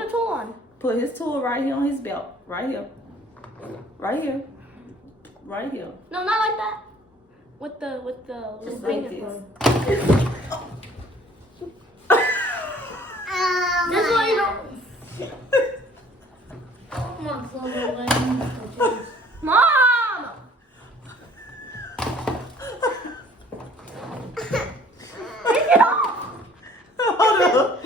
put a tool on. Put his tool right here on his belt. Right here. Right here. Right here. No, not like that. With the Just finger like this. thing. This way you don't. Come on, Mom! Take it off! Hold up.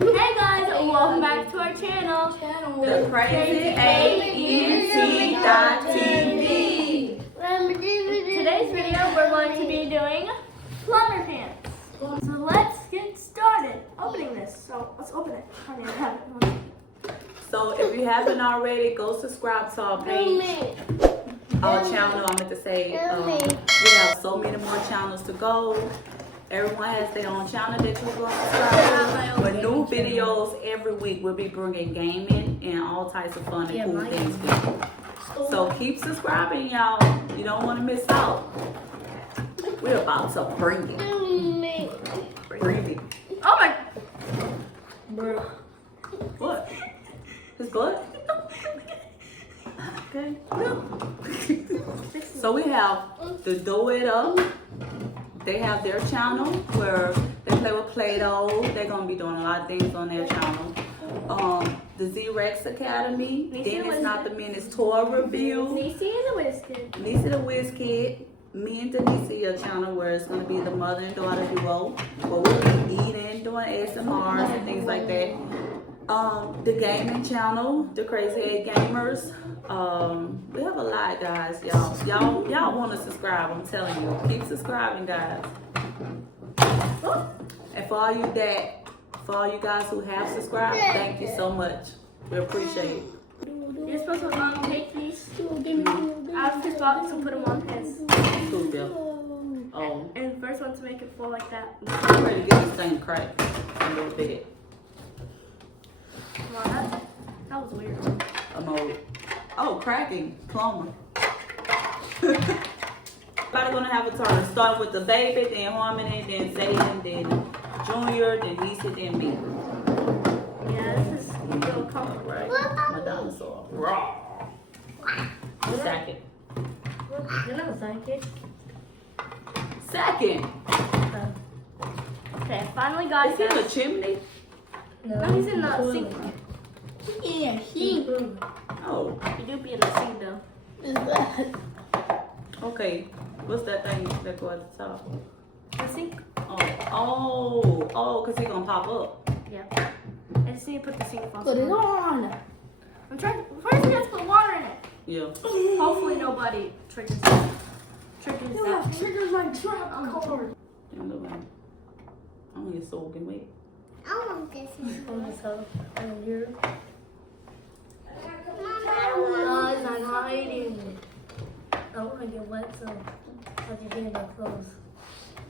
Hey guys, welcome back to our channel. The Crazy AENT.TV. Today's video we're going to be doing plumber pants. So let's get started opening this. So let's open it. I need to have it. So if you haven't already, go subscribe to our page. Our channel, I meant to say, we have so many more channels to go. Everyone has their own channel that you're going to subscribe to. But new videos every week. We'll be bringing gaming and all types of fun and cool things for you. So keep subscribing, y'all. You don't want to miss out. We're about to bring it. Bring it. Oh my! What? His butt? Okay. So we have the Do It Up. They have their channel where they play with Play-Doh. They're going to be doing a lot of things on their channel. The Z-Rex Academy. Then it's Not the Menace Toy Review. Niecy and the Wiz Kid. Niecy the Wiz Kid. Me and Denise, your channel where it's going to be the mother and daughter duo. Where we'll be eating, doing ASMRs and things like that. The gaming channel, the Crazy Head Gamers. We have a lot, guys. Y'all want to subscribe, I'm telling you. Keep subscribing, guys. And for all you guys who have subscribed, thank you so much. We appreciate it. You're supposed to take these. I was just about to put them on his. Oh, And the first one to make it fall like that. I'm ready to get this thing cracked a little bit. Come on, that was weird. Oh, cracking. Plumber. Everybody gonna have a turn. Start with the baby, then Harmony, then Zayden, then Junior, then Lisa, then me. Yeah, this is a little comfortable. Right? My dinosaur. Raw. Second. You're not a sidekick. Second. Okay, I finally got Is he in the chimney? No, he's in the sink. Yeah, he. Oh. He do be in the sink though. Is that? Okay. What's that thing that go at the top? The sink? Oh, because he gonna pop up. Yeah. I just need to put the sink on. Put it on. I'm trying. First, we have to put water in it. Yeah. Hopefully, nobody triggers that. Triggers Yeah, that. triggers my trap card. I'm gonna get soaking wet. I want this one. Oh, you're. Mama. It's not hiding. I don't want to get wet, so have you get in my clothes.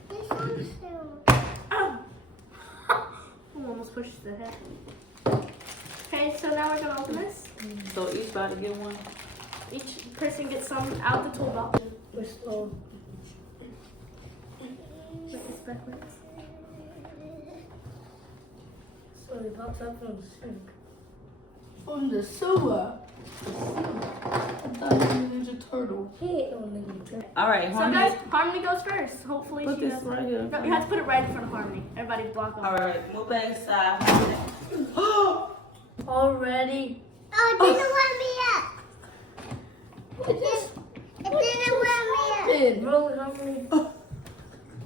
This one's too. Oh! Almost pushed the head. Okay, so now we're gonna open this. So each body get one. Each person gets some out of the toolbox. We're slow. Put this backwards. So it pops up from the sink. From the sewer. I thought you was a turtle. He ain't no Ninja Turtle. All right, So Harmony. guys, Harmony goes first. Hopefully Put she this does. right here. No, you have to put it right in front of Harmony. Patty block them. All right, move back side. Already. Oh, it didn't want me up. It didn't want me up. Really hungry.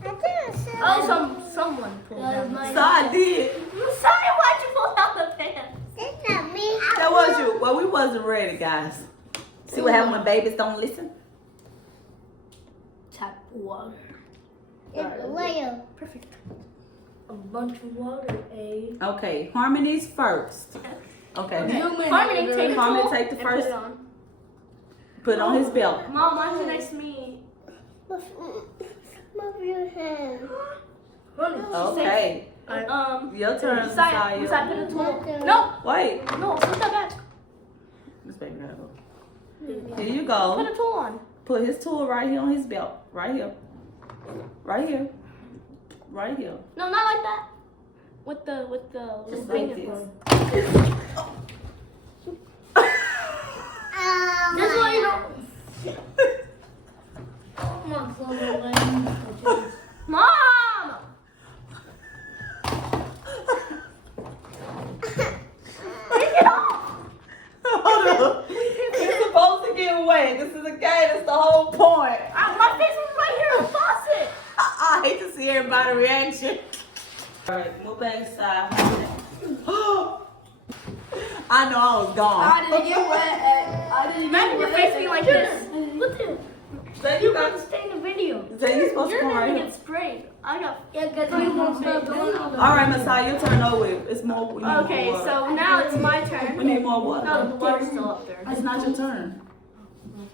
I didn't say Oh, someone pulled down. Side did. Sorry, why'd you pull down the fan? It's not me. That was you. Well, we wasn't ready, guys. See what happens when babies don't listen? Tap water. It's oil. Perfect. A bunch of water, eh? Okay, Harmony's first. Okay. Harmony, take Harmony, the take the and first. Put it on. Put it on his belt. Mom, why is it next to me? Move your hand. Okay. Your turn, Messiah, Messiah. put a tool. No, Wait. no, put that back. This baby gotta go. Here you Put go. a tool on. Put his tool right here on his belt. Right here. Right here. Right here. No, not like that. With the Just thing like in this. front. That's why you don't. Come on, Plumber. Mom! Take it off! Hold on. It's supposed to get wet. This is a game. That's the whole point. My face was right here on the faucet. I hate to see everybody's reaction. All right, move back inside. I know I was gone. I didn't get wet. I didn't Imagine your face being like this. Look at it. Then You you got got. to stay in the video. Then you supposed to You're come right gonna here. get sprayed. I got. Yeah, because you won't stop doing all All right, Messiah, your turn over. It's more. We need Okay, more water. so now it's my We turn. need more water. No, the water's still up there. It's not your turn.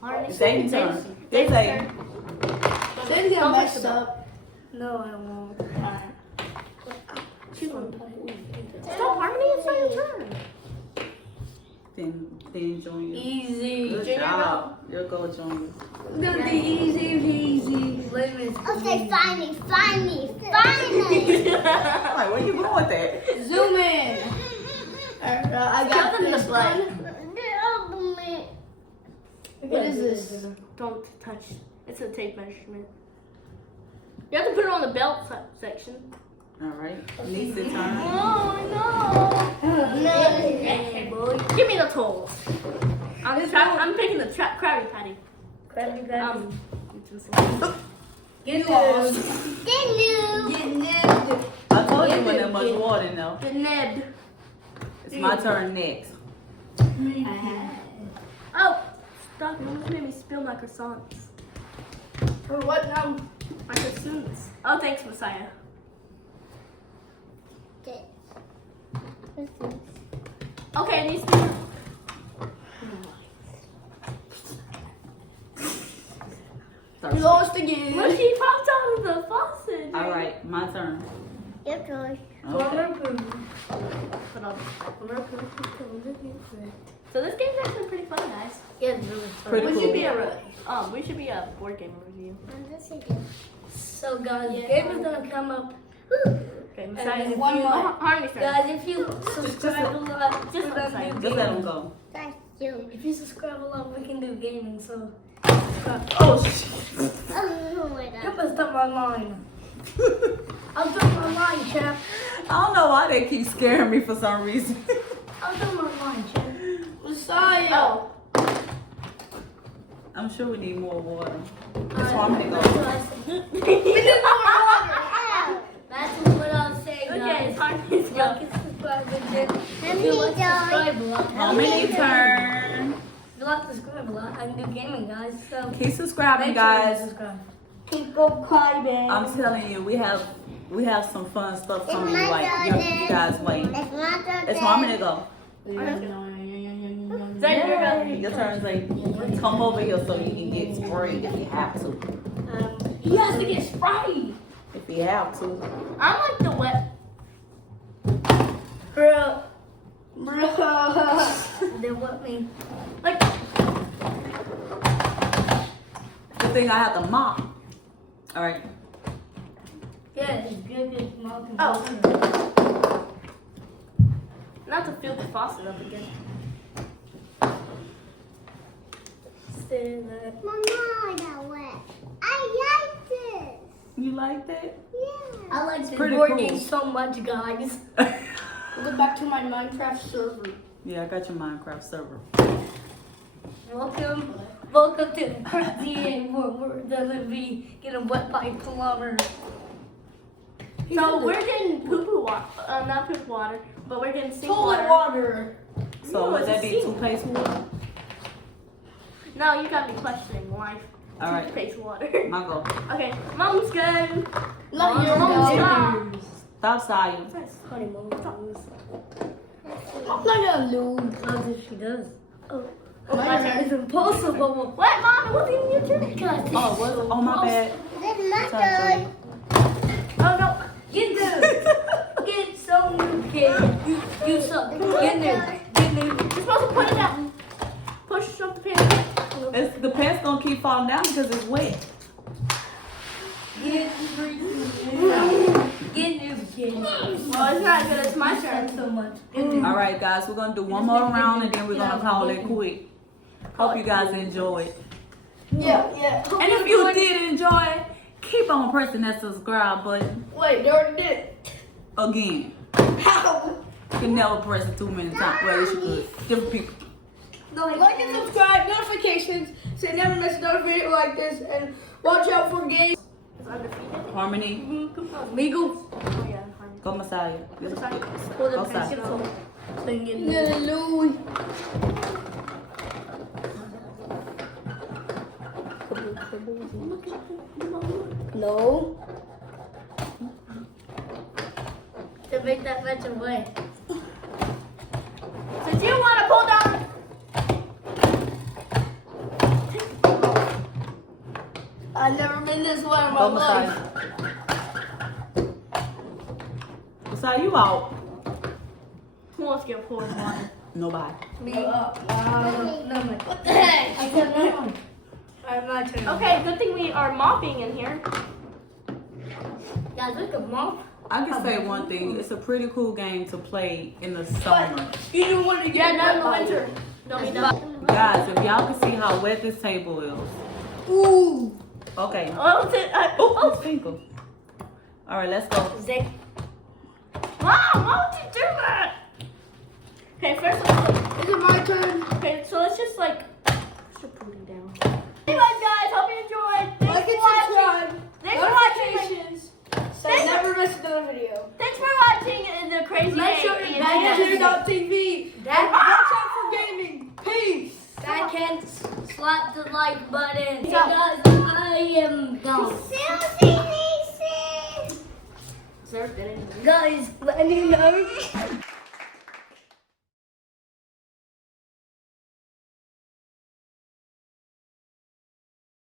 Harmony, It's Amy's turn. It's Amy. Then get Don't touch messed the up. No, I won't. She's on Stop, Harmony, it's not your turn. Then join you. Easy. Good job. You'll go join you. Gonna be easy peasy. Lemon. Okay, finally. Finally. I'm like, where you going with that? Zoom in. I got Shove it in the this butt. one. What is this? Don't touch. It's a tape measurement. You have to put it on the belt section. All right. Lisa turn. Oh no! Give me the tools. I'm picking the Krabby Patty. Get lost. Then you. Get nipped. I told you when there much water in there. The nib. It's my turn next. Oh, stop! You almost made me spill my croissants. For what now? My croissants. Oh, thanks, Messiah. Okay, these two. You lost again. Look, he popped out of the faucet. All right, my turn. Your choice. Okay. Put on. So this game's actually pretty fun, guys. Yeah, it's really fun. Pretty cool. We should be a board game review. So guys, the game is gonna come up. Okay, And Messiah. then one more. Harmony's turn. Guys, if you subscribe a lot, just we're one gonna second. do Just let him gaming. go. That's you. If you subscribe a lot, we can do gaming. So, Oh, shit. Oh my you god. messed up my line. I'll do my line, champ. I don't know why they keep scaring me for some reason. I'll do my line, champ. Messiah. Oh, I'm sure we need more water. That's why I'm gonna go. That's what I'm saying, okay, guys. it's Harmony's Y'all go. can subscribe and then How if you many like to dollars? subscribe a lot. How many turn? If you like to subscribe a lot, I can do gaming, guys. So Keep subscribing, make sure you guys. subscribe. Keep on climbing. I'm telling you, we have some fun stuff coming your way. You guys wait. It's my turn. It's Harmony to go. Zach, you're go. Your turn, Zay. Come over here so you can get sprayed if you have to. He has to get sprayed. If you have to. I'm like the wet. Bro. Then what mean? Like, Good thing I have to mop. All right. Yeah, it's good. oh. Not to fill the faucet up again. Say that. Mama, I got wet. I like this. You like that? Yeah. I like this pretty board cool. game so much, guys. Go back to my Minecraft server. Yeah, I got your Minecraft server. Welcome to the first day where we're gonna be getting wet by Plumber. So we're getting poo-poo water, not poo-poo water, but we're getting sink Toilet water. water. So No, would it's a that be sink. toothpaste water? No, you got me questioning life. All right. Toothpaste water. My go. Okay, mom's good. Not your Mom's dog. good. Stop, Saya. Honey, mom. I'm not gonna lose. How did she does? Oh, My my turn. It's impossible. What, mom? It wasn't even your turn. Guys, Oh, what? Oh, my bad. This is my Sorry, turn. Oh no! Get there! Get some new kid. You suck. Get there. Get there. You're supposed to put it down. Push up the pan. It's, the pants gonna keep falling down because it's wet. Get freaking Get new kid. Well, it's not good. It's my turn. So much. All right, guys, we're gonna do one more round and then we're gonna call it quick. Hope you guys enjoyed. Yeah. And if you did enjoy, keep on pressing that subscribe button Wait, they already did it. again. How? You can never press it too many times. Well, yes, you could. Different people. Like and subscribe, notifications, so you never miss another video like this, and watch out for games. It's undefeated. Harmony, Migo. Oh yeah, honey. go Messiah. Hold Go the side. pencil. Thing in Yeah, Louis. No. To make that much away. Since you want to pull down. I've never been this way in my Go life. Messiah. Messiah, you out. Who wants to get poured water? Nobody. Me. What the heck? I said no one. Alright, my turn. Okay, good thing we are mopping in here. Guys, look at mop. I can say one thing. It's a pretty cool game to play in the summer. You didn't want to Yeah, get not in the wet by winter. it. No, we don't. Guys, if y'all can see how wet this table is. Ooh. Okay. Oh, Oh, it's Finkel. All right, let's go. Zach. Mom, why would you do that? Okay, first let's Is it my turn? okay, so let's just like push your booty down. Anyways, guys, hope you enjoyed. Thanks Like for and watching. subscribe. Thanks for watching. Notifications. So you never miss another video. Thanks for watching the crazy Make sure day. you TV. That- Watch out for gaming. Peace. I can slap the like button. So- guys, I am gone. Susie, Nisi. Guys, let me know.